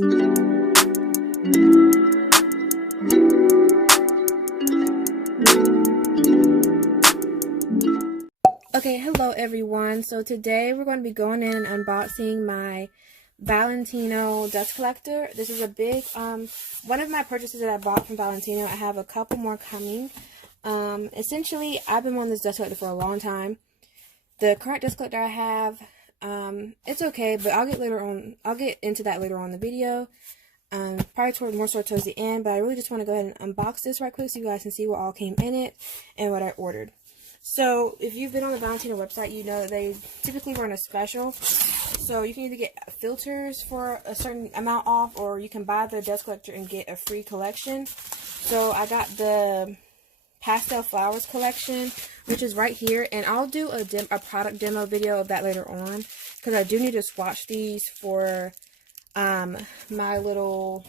Okay, hello everyone. So today we're going to be going in and unboxing my Valentino dust collector. This is a big, one of my purchases that I bought from Valentino. I have a couple more coming. Essentially, I've been wanting this dust collector for a long time. The current dust collector I have, it's okay, but I'll get into that later on in the video. Probably more so towards the end, but I really just want to go ahead and unbox this right quick so you guys can see what all came in it and what I ordered. So, if you've been on the Valentino website, you know that they typically run a special. So, you can either get filters for a certain amount off, or you can buy the dust collector and get a free collection. So, I got the Pastel Flowers collection, which is right here. And I'll do a product demo video of that later on, because I do need to swatch these for my little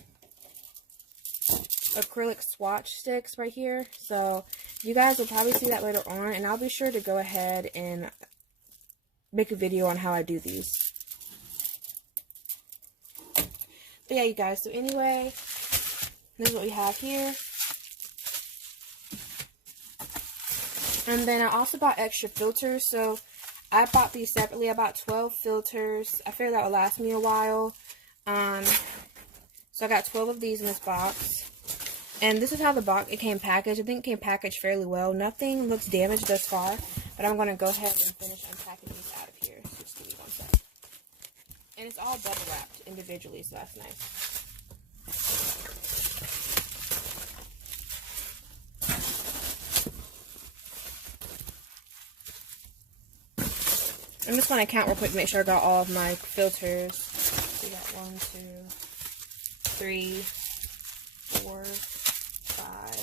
acrylic swatch sticks right here. So you guys will probably see that later on, and I'll be sure to go ahead and make a video on how I do these. But yeah, you guys, so anyway, this is what we have here. And then I also bought extra filters. So I bought these separately. I bought 12 filters. I figured that would last me a while. So I got 12 of these in this box. And this is how it came packaged. I think it came packaged fairly well. Nothing looks damaged thus far. But I'm going to go ahead and finish unpacking these out of here. Just give me one sec. And it's all bubble wrapped individually, so that's nice. I'm just going to count real quick to make sure I got all of my filters. So we got 1, 2, 3, 4, 5,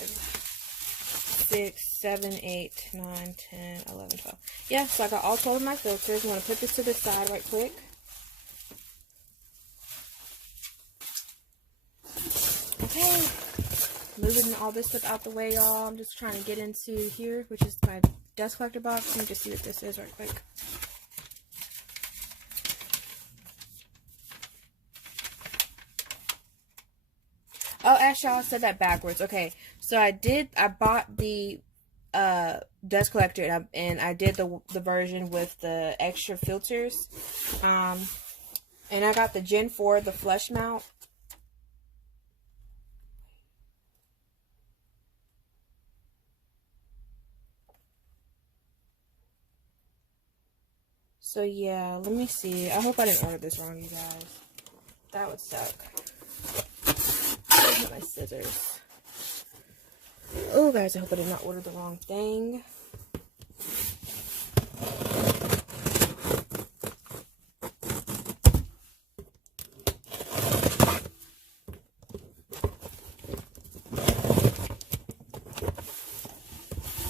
6, 7, 8, 9, 10, 11, 12. Yeah, so I got all 12 of my filters. I'm going to put this to the side right quick. Okay, moving all this stuff out the way, y'all. I'm just trying to get into here, which is my dust collector box. Let me just see what this is right quick. Oh, actually, I said that backwards. Okay, so I bought the dust collector, and I did the version with the extra filters. And I got the Gen 4, the flush mount. So yeah, let me see. I hope I didn't order this wrong, you guys. That would suck. Where's my scissors? Oh, guys, I hope I did not order the wrong thing.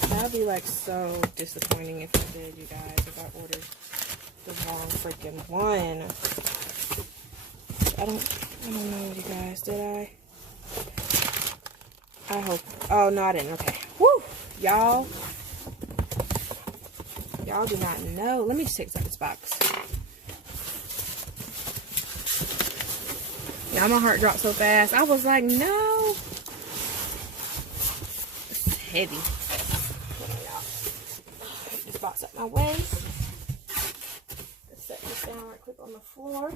That would be like so disappointing if I did, you guys, if I ordered the wrong freaking one. I don't know, you guys, did I? I hope. Oh, no, I didn't. Okay. Woo! Y'all do not know. Let me just take this box. Now, my heart dropped so fast. I was like, no. It's heavy. Put this box up my waist. Let's set this down right quick on the floor.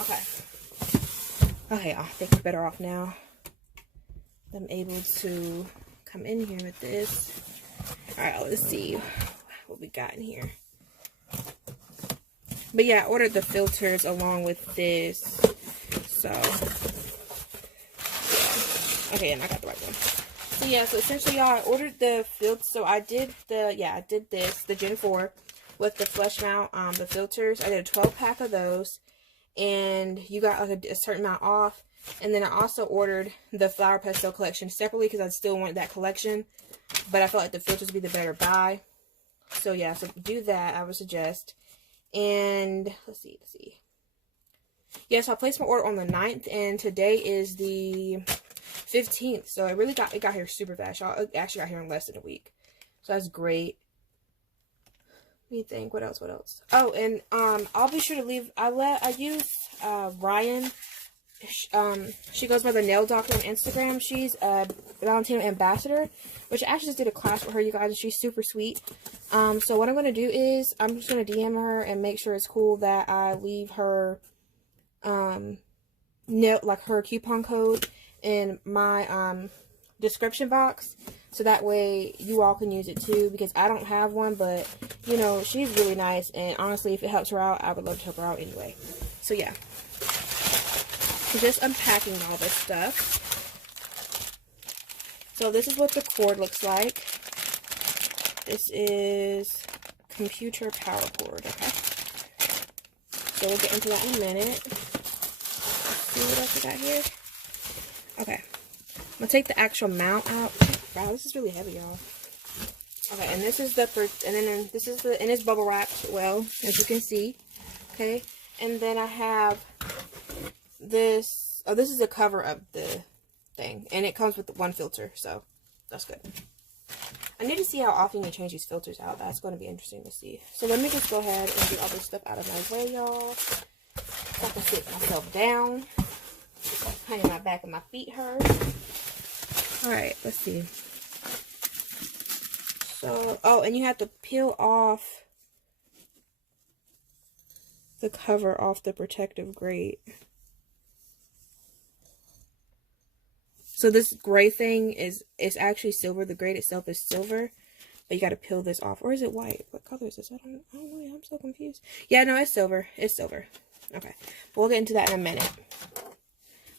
Okay. Okay, I think I'm better off now. I'm able to come in here with this. Alright, let's see what we got in here. But yeah, I ordered the filters along with this. So, yeah. Okay, and I got the right one. So yeah, so essentially, y'all, I ordered the filters. So I did this, the Gen 4, with the flush mount, the filters. I did a 12-pack of those. And you got like a certain amount off. And then I also ordered the Flower Pastel collection separately because I still want that collection. But I felt like the filters would be the better buy. So yeah, so do that, I would suggest. And let's see. Yeah, so I placed my order on the 9th, and today is the 15th. So it got here super fast, y'all. It actually got here in less than a week. So that's great. Let me think. What else? Oh, and I'll be sure to leave. I use Ryan She goes by the Nail Doctor on Instagram. She's a Valentino ambassador, which I actually just did a class with her, you guys, and she's super sweet. So what I'm going to do is, I'm just going to DM her and make sure it's cool that I leave her, her coupon code in my, description box. So that way you all can use it too, because I don't have one, but, you know, she's really nice. And honestly, if it helps her out, I would love to help her out anyway. So yeah. Just unpacking all this stuff. So this is what the cord looks like. This is computer power cord, okay? So we'll get into that in a minute. Let's see what else we got here. Okay. I'm gonna take the actual mount out. Wow, this is really heavy, y'all. Okay, and this is the this is the, and it's bubble wrapped well, as you can see. Okay, and then I have this. Oh, this is the cover of the thing, and it comes with one filter, so that's good. I need to see how often you change these filters out. That's going to be interesting to see. So let me just go ahead and get all this stuff out of my way, y'all. So I can sit myself down. Honey, my back and my feet hurt. Alright, let's see. So, oh, and you have to peel off the cover off the protective grate. So this gray thing is actually silver. The grate itself is silver, but you got to peel this off. Or is it white? What color is this? I don't know. I'm so confused. Yeah, no, it's silver. It's silver. Okay, we'll get into that in a minute.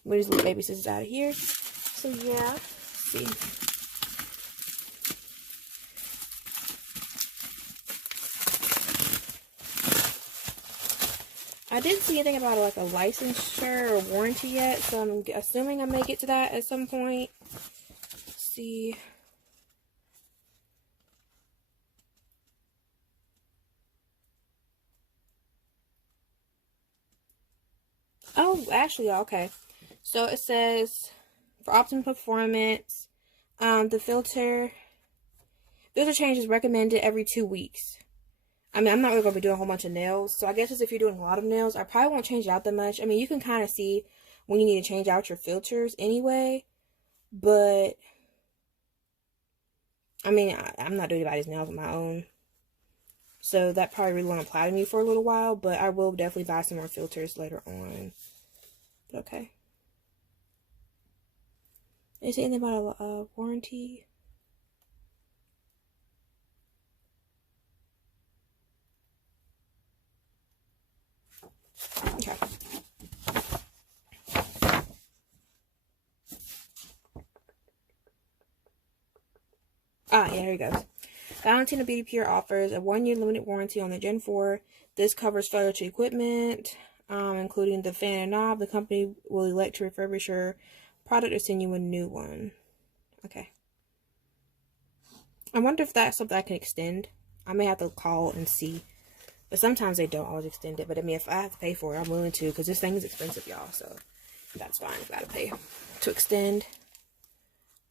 We'll just leave baby scissors out of here. So yeah, let's see. I didn't see anything about like a licensure or warranty yet, so I'm assuming I may get to that at some point. Let's see. Oh, actually, okay. So it says for optimum performance, the filter change is recommended every 2 weeks. I mean, I'm not really going to be doing a whole bunch of nails, so I guess if you're doing a lot of nails, I probably won't change it out that much. I mean, you can kind of see when you need to change out your filters anyway, but, I mean, I'm not doing anybody's nails on my own, so that probably really won't apply to me for a little while, but I will definitely buy some more filters later on. But okay. Is it anything about a warranty? Okay. Ah, yeah, here he goes. Valentino Beauty Pure offers a 1-year limited warranty on the Gen 4. This covers failure to equipment, including the fan and knob. The company will elect to refurbish your product or send you a new one. Okay. I wonder if that's something I can extend. I may have to call and see. But sometimes they don't always extend it. But I mean, if I have to pay for it, I'm willing to. Because this thing is expensive, y'all. So that's fine. I've got to pay to extend.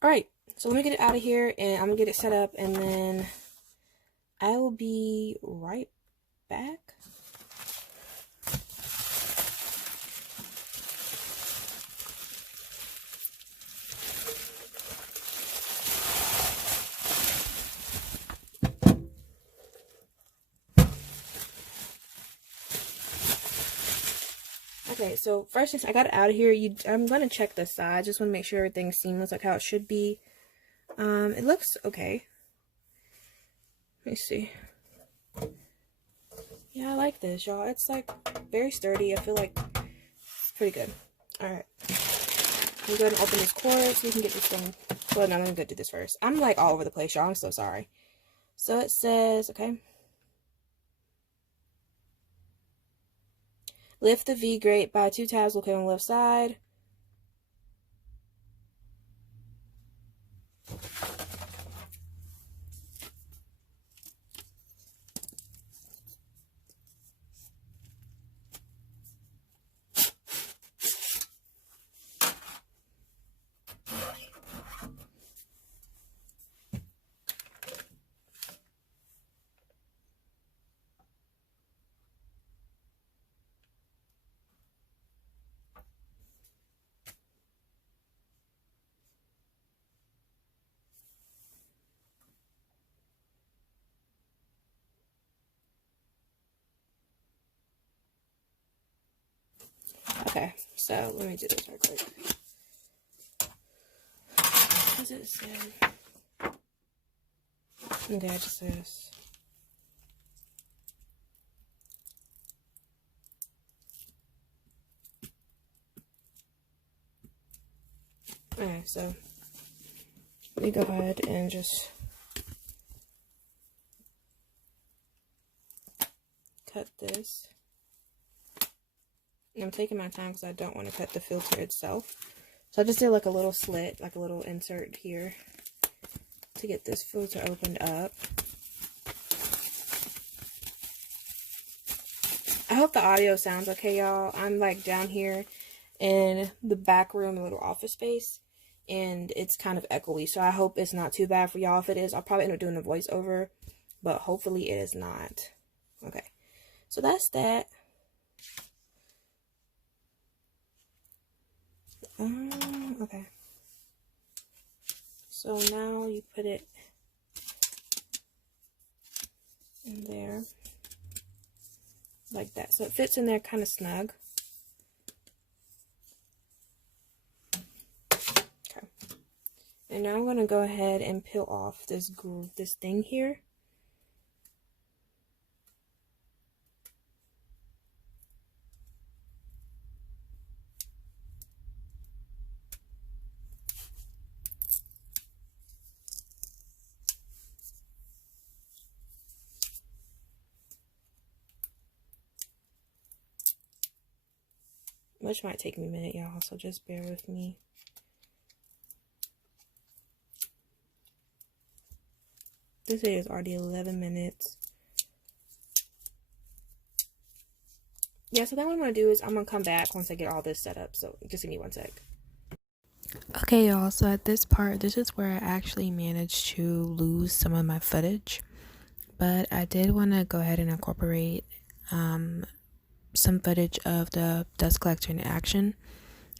Alright. So let me get it out of here. And I'm going to get it set up. And then I will be right back. Okay, so first since I got it out of here, I'm going to check the sides. Just want to make sure everything's seamless like how it should be. It looks okay. Let me see. Yeah, I like this, y'all. It's like very sturdy. I feel like it's pretty good. Alright. I'm going to go ahead and open this cord so we can get this thing. Well, no, I'm going to do this first. I'm like all over the place, y'all. I'm so sorry. So it says, okay. Lift the V grate by 2 tabs located on the left side. Okay, so let me do this real quick. What does it say? Okay, it just says. Okay, so let me go ahead and just cut this. And I'm taking my time because I don't want to cut the filter itself. So I just did like a little slit, like a little insert here to get this filter opened up. I hope the audio sounds okay, y'all. I'm like down here in the back room, a little office space, and it's kind of echoey. So I hope it's not too bad for y'all. If it is, I'll probably end up doing a voiceover, but hopefully it is not. Okay, so that's that. Okay. So now you put it in there like that. So it fits in there kind of snug. Okay. And now I'm going to go ahead and peel off this thing here. Which might take me a minute, y'all, so just bear with me. This video is already 11 minutes. Yeah, so then what I'm going to do is I'm going to come back once I get all this set up. So just give me one sec. Okay, y'all, so at this part, this is where I actually managed to lose some of my footage. But I did want to go ahead and incorporate some footage of the dust collector in action.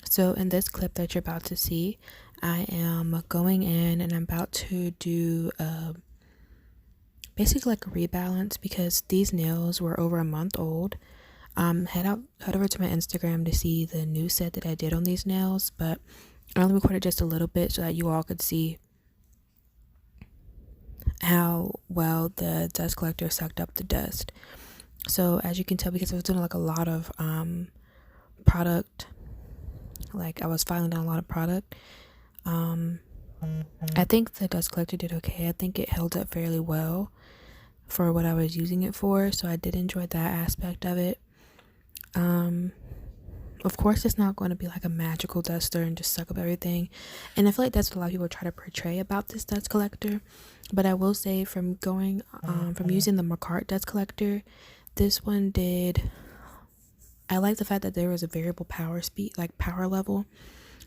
So in this clip that you're about to see, I am going in and I'm about to do basically like a rebalance because these nails were over a month old. Head over to my Instagram to see the new set that I did on these nails, but I only recorded just a little bit so that you all could see how well the dust collector sucked up the dust. So as you can tell, because I was doing like a lot of product, like I was filing down a lot of product, I think the dust collector did okay. I think it held up fairly well for what I was using it for, so I did enjoy that aspect of it. Of course it's not going to be like a magical duster and just suck up everything, and I feel like that's what a lot of people try to portray about this dust collector. But I will say, from using the Macart dust collector, this one did. I like the fact that there was a variable power level.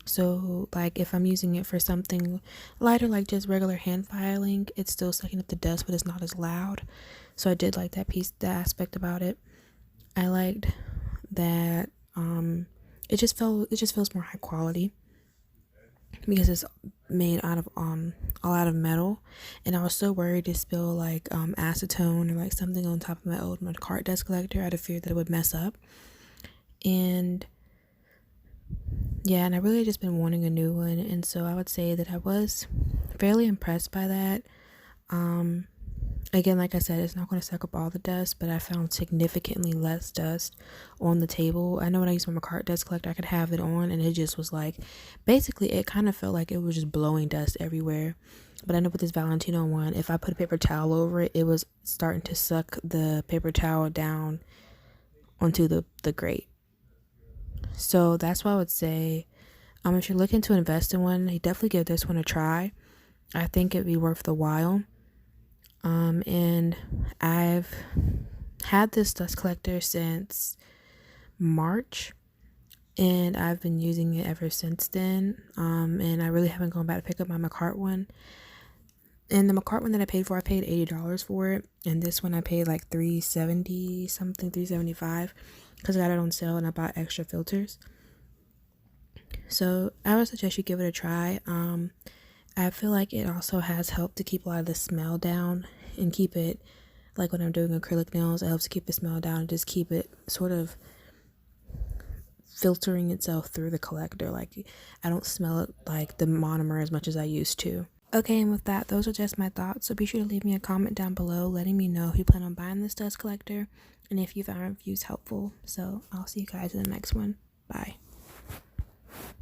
So like if I'm using it for something lighter, like just regular hand filing, it's still sucking up the dust, but it's not as loud. So I did like that aspect about it. I liked that it just feels more high quality because it's made out of all out of metal, and I was so worried to spill like acetone or like something on top of my old Macart dust collector out of fear that it would mess up. And yeah, and I really just been wanting a new one, and so I would say that I was fairly impressed by that. Again, like I said, it's not going to suck up all the dust, but I found significantly less dust on the table. I know when I used my Macart dust collector, I could have it on, and it just was like, basically, it kind of felt like it was just blowing dust everywhere. But I know with this Valentino one, if I put a paper towel over it, it was starting to suck the paper towel down onto the grate. So that's why I would say, if you're looking to invest in one, you definitely give this one a try. I think it'd be worth the while. And I've had this dust collector since March, and I've been using it ever since then. And I really haven't gone back to pick up my Macart one. And the Macart one that I paid for, I paid $80 for it, and this one I paid like $370 something, $375, because I got it on sale and I bought extra filters. So I would suggest you give it a try. I feel like it also has helped to keep a lot of the smell down and keep it, like when I'm doing acrylic nails, it helps to keep the smell down and just keep it sort of filtering itself through the collector. Like, I don't smell it like the monomer as much as I used to. Okay, and with that, those are just my thoughts. So be sure to leave me a comment down below letting me know if you plan on buying this dust collector and if you found our reviews helpful. So I'll see you guys in the next one. Bye.